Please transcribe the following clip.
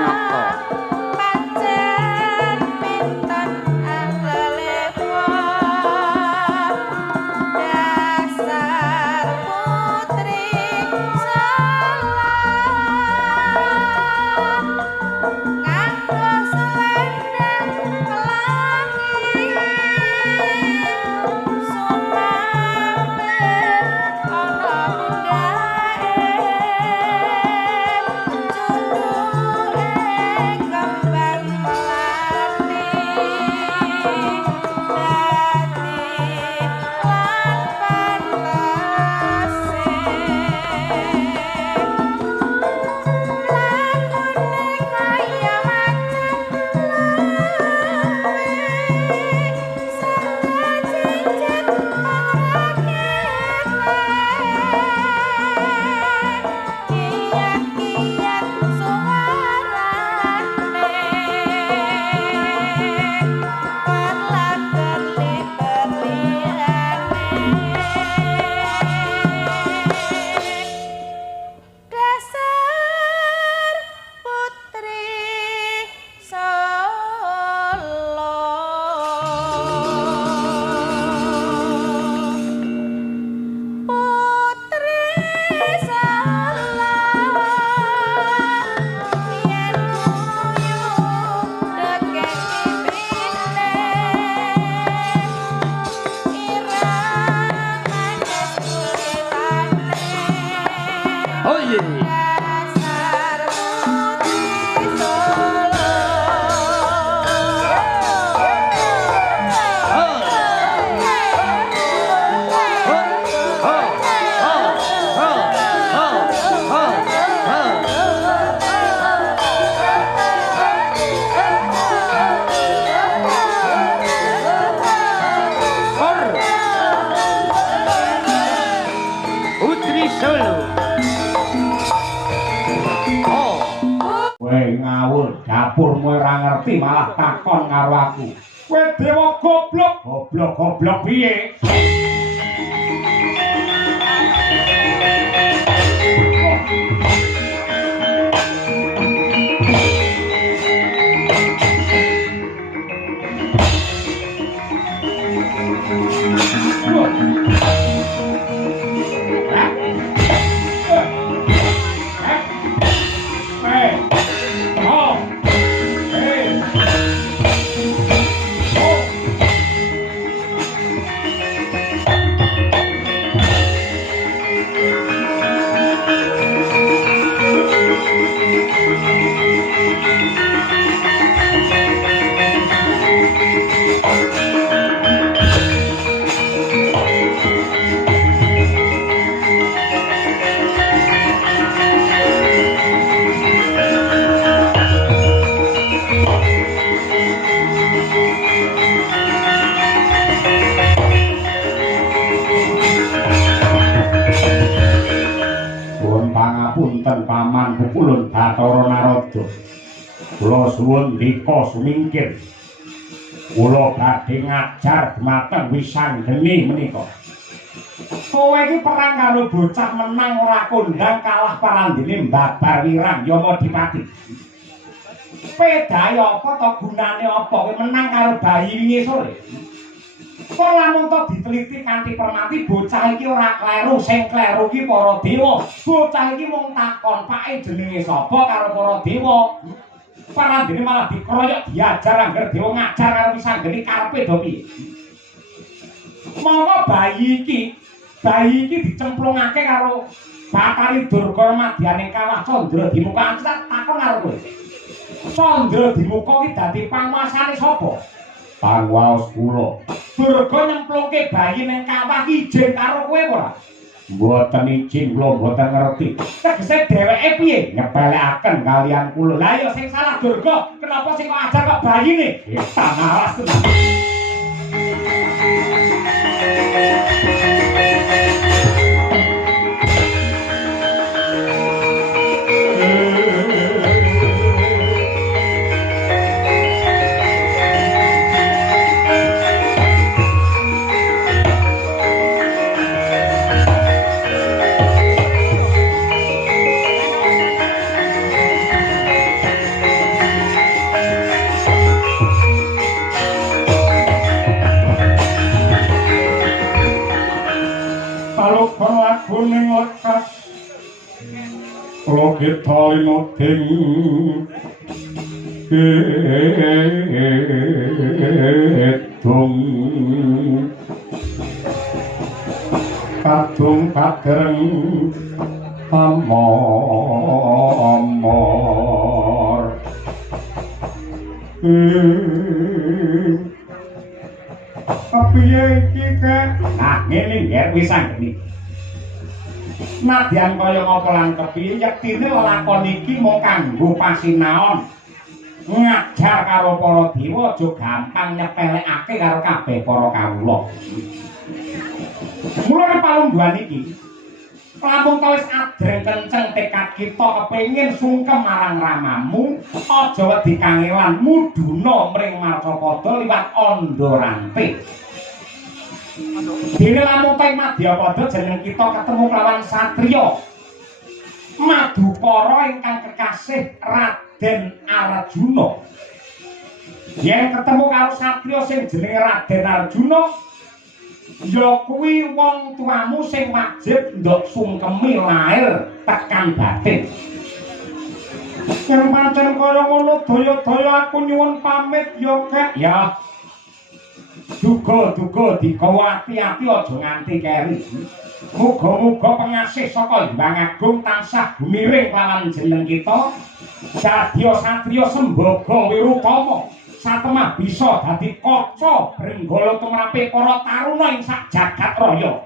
nyata. Pancen pinten ahlale dasar putri salah nganggo selendang pelangi sumampir ana bundae junduke kembang melati dadi lan pantese lakone kaya macan sarta cincin ora kiat-kiat suarane perlah-perli-perlirane dasar putri Solo putri salah yen nguyu dekek pipine ireng manis kulitane Oh iya. dasar putri Solo Putri Solo. Oh. Kowe ngawur, dapurmu ora ngerti malah takon karo aku. Kowe dewa goblok, goblok piye? Pangapunten paman pukulun Bathara Narada. Kula suwun ndika sumingkir. Kula badhe ngajar dhumateng Wisanggeni menika. Kowe iki perang karo bocah menang ora kondang kalah parandene mbabar wirang Yamadipati. Pedhae apa to gunane apa kowe menang karo bayi wingi sore? Kok lamun to diteliti kanthi permati bocah iki ora kleru, sing kleru iki para dewa. Bocah iki mung takon pake jenenge sapa karo para dewa. Parandene malah dikroyok diajar angger dewa ngajar karo Wisanggeni karepe do piye? Monggo bayi iki dicemplungake karo Bathari Durga madyaning kawah Candra Dimuka takon karo kowe. Candra Dimuka iki dadi panguasane sapa? Panguwas kula. Durga nyemplungke bayi ning kawah ijen karo kowe ora? Mboten izin, kula mboten ngerti. Tegese dheweke piye nyepelekaken kalian kula. Lah ya sing salah Durga, kenapa sing kok ajar kok bayine? Tanaras tenan. Lo kita limuding Gedung Kadung kadereng Amor Kepiye iki kek? Nah, ngene nggih wis anggene. Nadyan kaya ngapa lan kepiye yektine lelakon iki mung kanggo pasinaon. Ngajar karo para dewa aja gampang nyepelekake karo kabeh para kawula. Mulane palungguhan iki lampung wis adreng kenceng tekad kita kepengin sungkem marang ramamu aja wedi kangelan muduna mring Marcapada liwat Andorante. Dene lampung Madyapada jeneng kita ketemu kelawan satriya Madukara ingkang kekasih Raden Arjuna. Yen ketemu karo satriya sing jenenge Raden Arjuna ya kuwi wong tuamu sing wajib ndok sungkemi lahir tekan batin. Yen pancen kaya ngono daya-daya aku nyuwun pamit ya Kek ya. Duga-duga dikawa ati-ati aja nganti keri. Muga-muga pengasih saka Hyang Agung tansah gumiring lawan jeneng kita. Sadya satriya sembaga wirutama. Satemah bisa dadi kaca brenggala tumrape para taruna ing sak jagat raya.